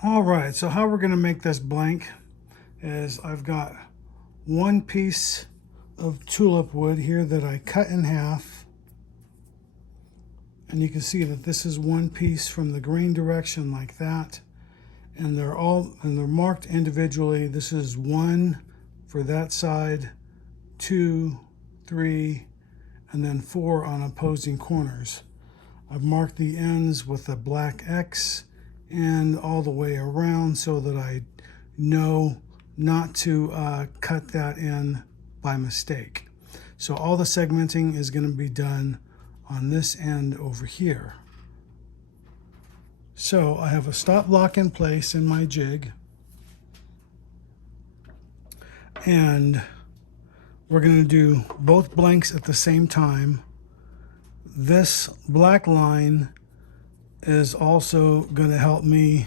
All right, so how we're going to make this blank is I've got one piece of tulip wood here that I cut in half. And you can see that this is one piece from the grain direction like that. And they're marked individually. This is 1 for that side, 2, 3, and then 4 on opposing corners. I've marked the ends with a black X and all the way around so that I know not to cut that in by mistake. So all the segmenting is going to be done on this end over here. So I have a stop block in place in my jig, and we're going to do both blanks at the same time. This black line is also going to help me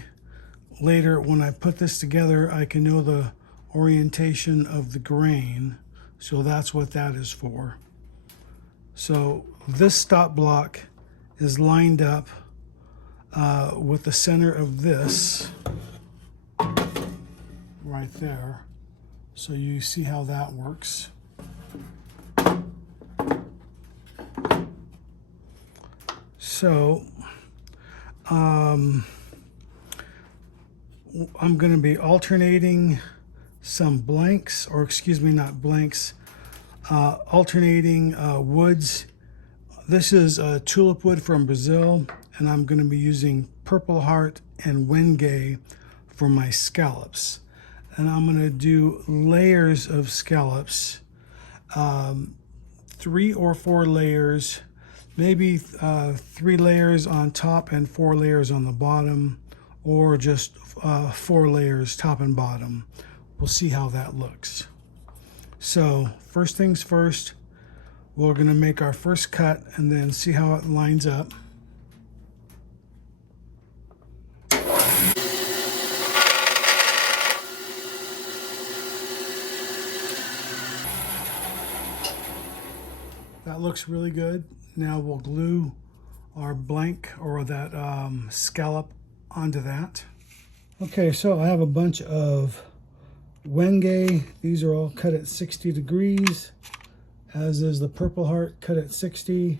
later when I put this together. I can know the orientation of the grain, so that's what that is for. So this stop block is lined up with the center of this right there, so you see how that works. So I'm going to be alternating some blanks, or excuse me, not blanks, alternating woods. This is tulip wood from Brazil, and I'm going to be using Purple Heart and Wenge for my scallops. And I'm going to do layers of scallops, 3 or 4 layers, maybe 3 layers on top and 4 layers on the bottom, or just 4 layers top and bottom. We'll see how that looks. So first things first, we're going to make our first cut and then see how it lines up. That looks really good. Now we'll glue our blank, or that scallop, onto that. Okay, so I have a bunch of Wenge. These are all cut at 60 degrees, as is the Purple Heart, cut at 60.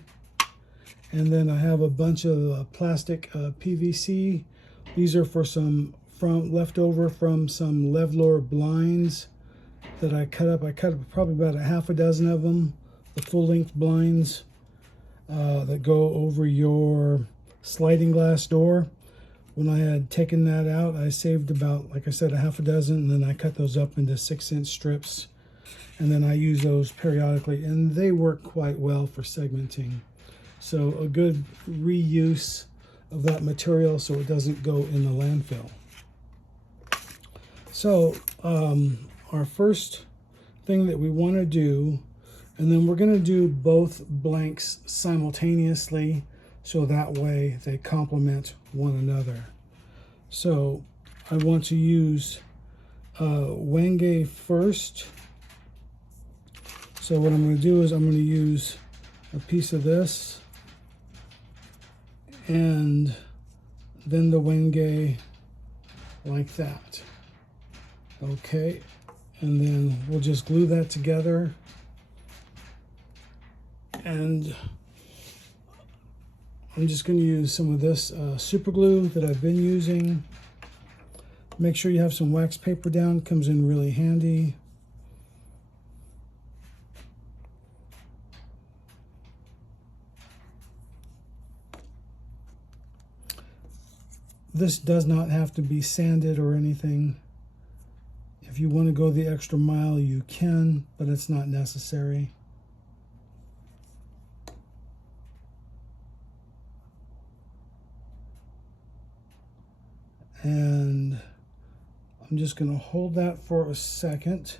And then I have a bunch of plastic PVC. These are for leftover from some Levlor blinds that I cut up. I cut up probably about a half a dozen of them, the full-length blinds that go over your sliding glass door. When I had taken that out, I saved about, like I said, a half a dozen, and then I cut those up into 6-inch strips, and then I use those periodically, and they work quite well for segmenting. So a good reuse of that material so it doesn't go in the landfill. So our first thing that we want to do, and then we're going to do both blanks simultaneously, so that way they complement one another. So I want to use Wenge first. So what I'm going to do is I'm going to use a piece of this and then the Wenge like that. Okay, and then we'll just glue that together. And I'm just going to use some of this super glue that I've been using. Make sure you have some wax paper down, it comes in really handy. This does not have to be sanded or anything. If you want to go the extra mile, you can, but it's not necessary. And I'm just going to hold that for a second.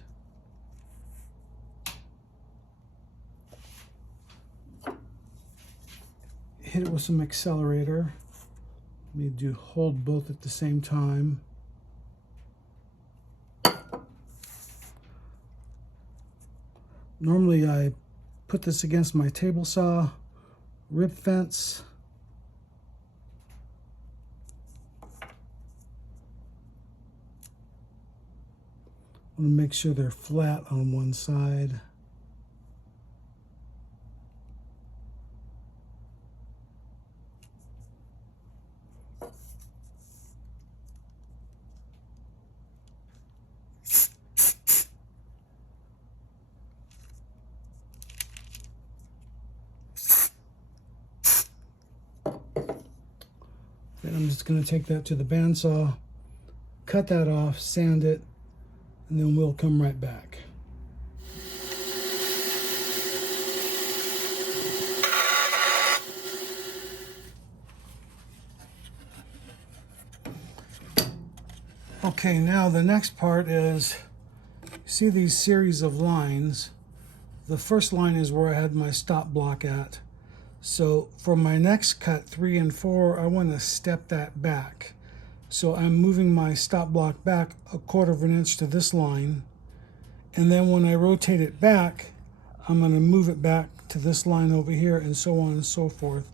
Hit it with some accelerator. Let me hold both at the same time. Normally I put this against my table saw, rib fence. I want to make sure they're flat on one side. Then I'm just going to take that to the bandsaw, cut that off, sand it, and then we'll come right back. Okay, now the next part is, see these series of lines. The first line is where I had my stop block at. So for my next cut, 3 and 4, I want to step that back. So I'm moving my stop block back 1/4 of an inch to this line. And then when I rotate it back, I'm going to move it back to this line over here, and so on and so forth,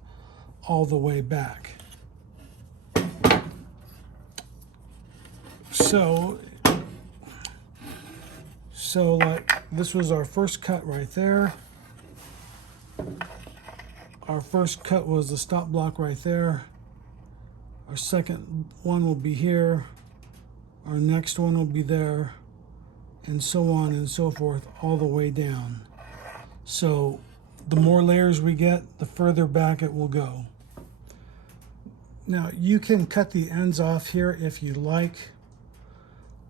all the way back. So like this was our first cut right there. Our first cut was the stop block right there. Our second one will be here. Our next one will be there, and so on and so forth, all the way down. So the more layers we get, the further back it will go. Now you can cut the ends off here if you like,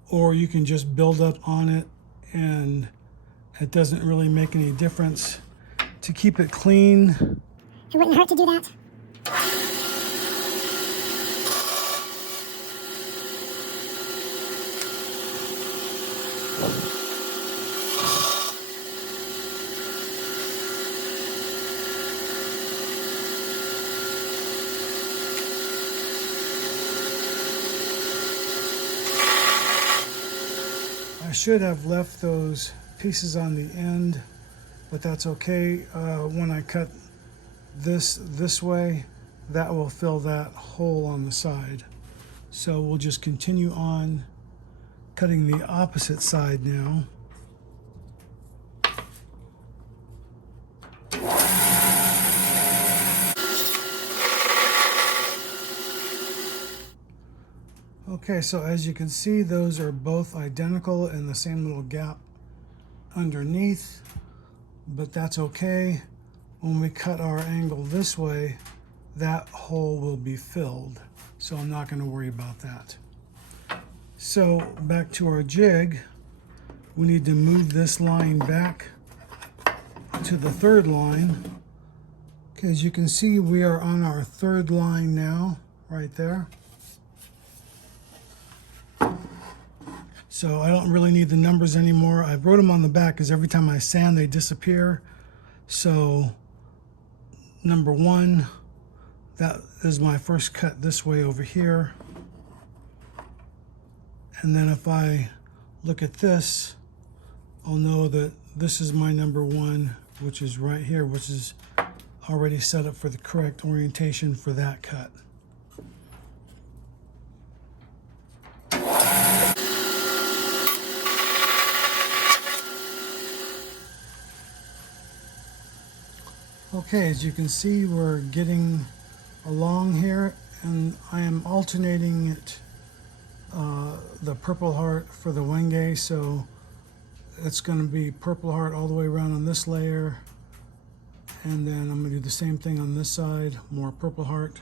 or you can just build up on it, and it doesn't really make any difference. To keep it clean, it wouldn't hurt to do that. I should have left those pieces on the end, but that's okay. When I cut this way, that will fill that hole on the side. So we'll just continue on cutting the opposite side now. Okay, so as you can see, those are both identical in the same little gap underneath, but that's okay. When we cut our angle this way, that hole will be filled, so I'm not going to worry about that. So back to our jig, we need to move this line back to the third line. Okay, as you can see, we are on our third line now, right there. So I don't really need the numbers anymore. I wrote them on the back because every time I sand, they disappear. So number 1, that is my first cut this way over here. And then if I look at this, I'll know that this is my number 1, which is right here, which is already set up for the correct orientation for that cut. Okay, as you can see, we're getting along here, and I am alternating it, the purple heart for the wenge, so it's going to be purple heart all the way around on this layer, and then I'm going to do the same thing on this side, more purple heart.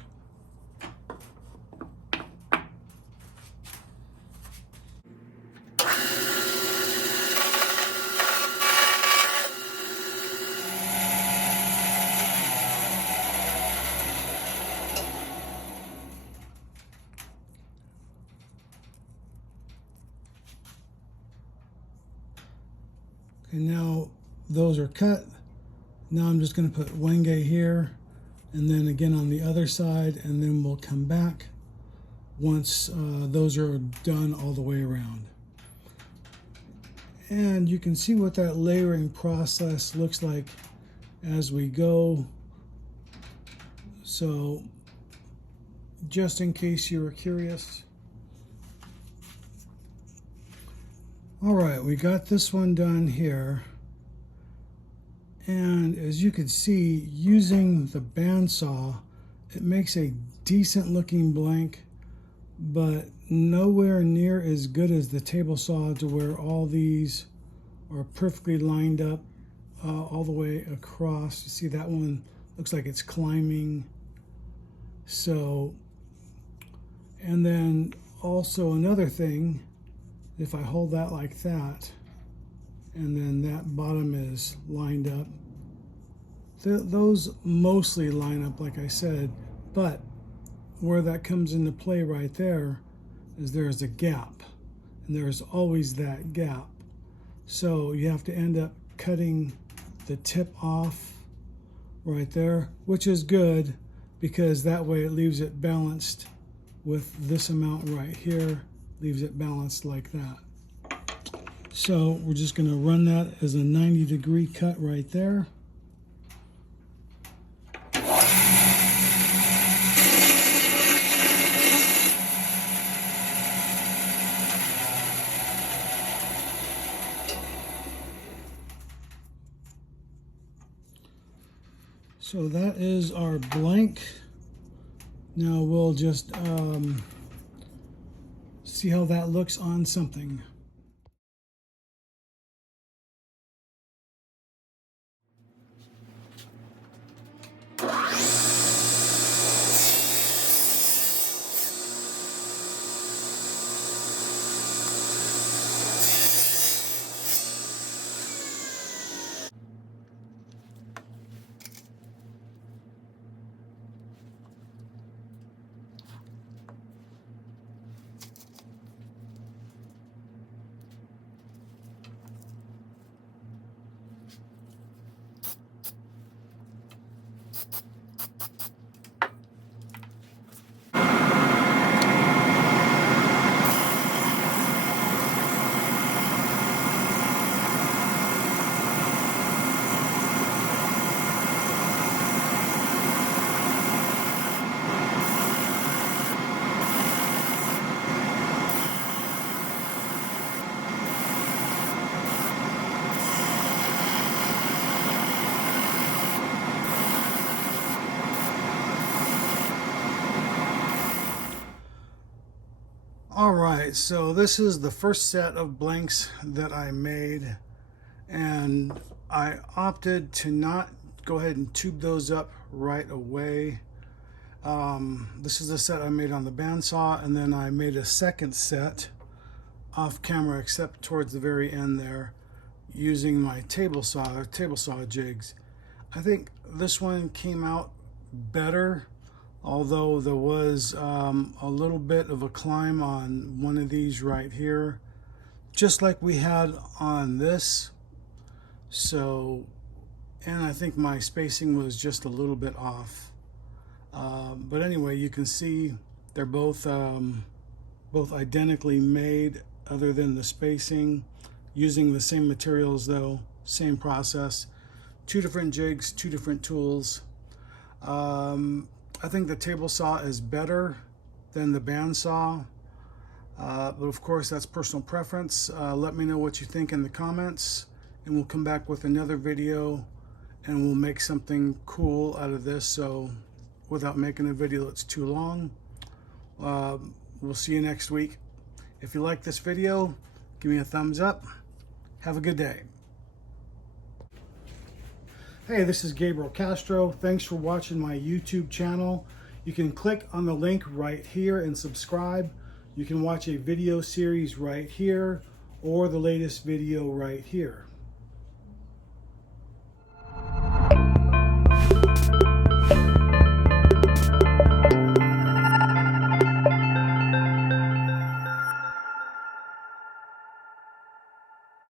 Okay, now those are cut. Now I'm just going to put wenge here, and then again on the other side, and then we'll come back once those are done all the way around. And you can see what that layering process looks like as we go. So just in case you were curious, All right, we got this one done here. And as you can see, using the bandsaw, it makes a decent looking blank, but nowhere near as good as the table saw, to where all these are perfectly lined up all the way across. You see that one looks like it's climbing. So, and then also another thing, if I hold that like that, and then that bottom is lined up, those mostly line up like I said, but where that comes into play right there is there's a gap, and there's always that gap. So you have to end up cutting the tip off right there, which is good because that way it leaves it balanced with this amount right here, leaves it balanced like that. So we're just going to run that as a 90-degree cut right there. So that is our blank. Now we'll just see how that looks on something. All right, so this is the first set of blanks that I made, and I opted to not go ahead and tube those up right away. This is the set I made on the bandsaw, and then I made a second set off camera, except towards the very end there, using my table saw jigs. I think this one came out better, although there was a little bit of a climb on one of these right here, just like we had on this. So, and I think my spacing was just a little bit off. But anyway, you can see they're both identically made, other than the spacing, using the same materials though, same process. Two different jigs, two different tools. I think the table saw is better than the bandsaw, but of course that's personal preference. Let me know what you think in the comments, and we'll come back with another video and we'll make something cool out of this, so without making a video that's too long. We'll see you next week. If you like this video, give me a thumbs up. Have a good day. Hey, this is Gabriel Castro. Thanks for watching my YouTube channel. You can click on the link right here and subscribe. You can watch a video series right here, or the latest video right here.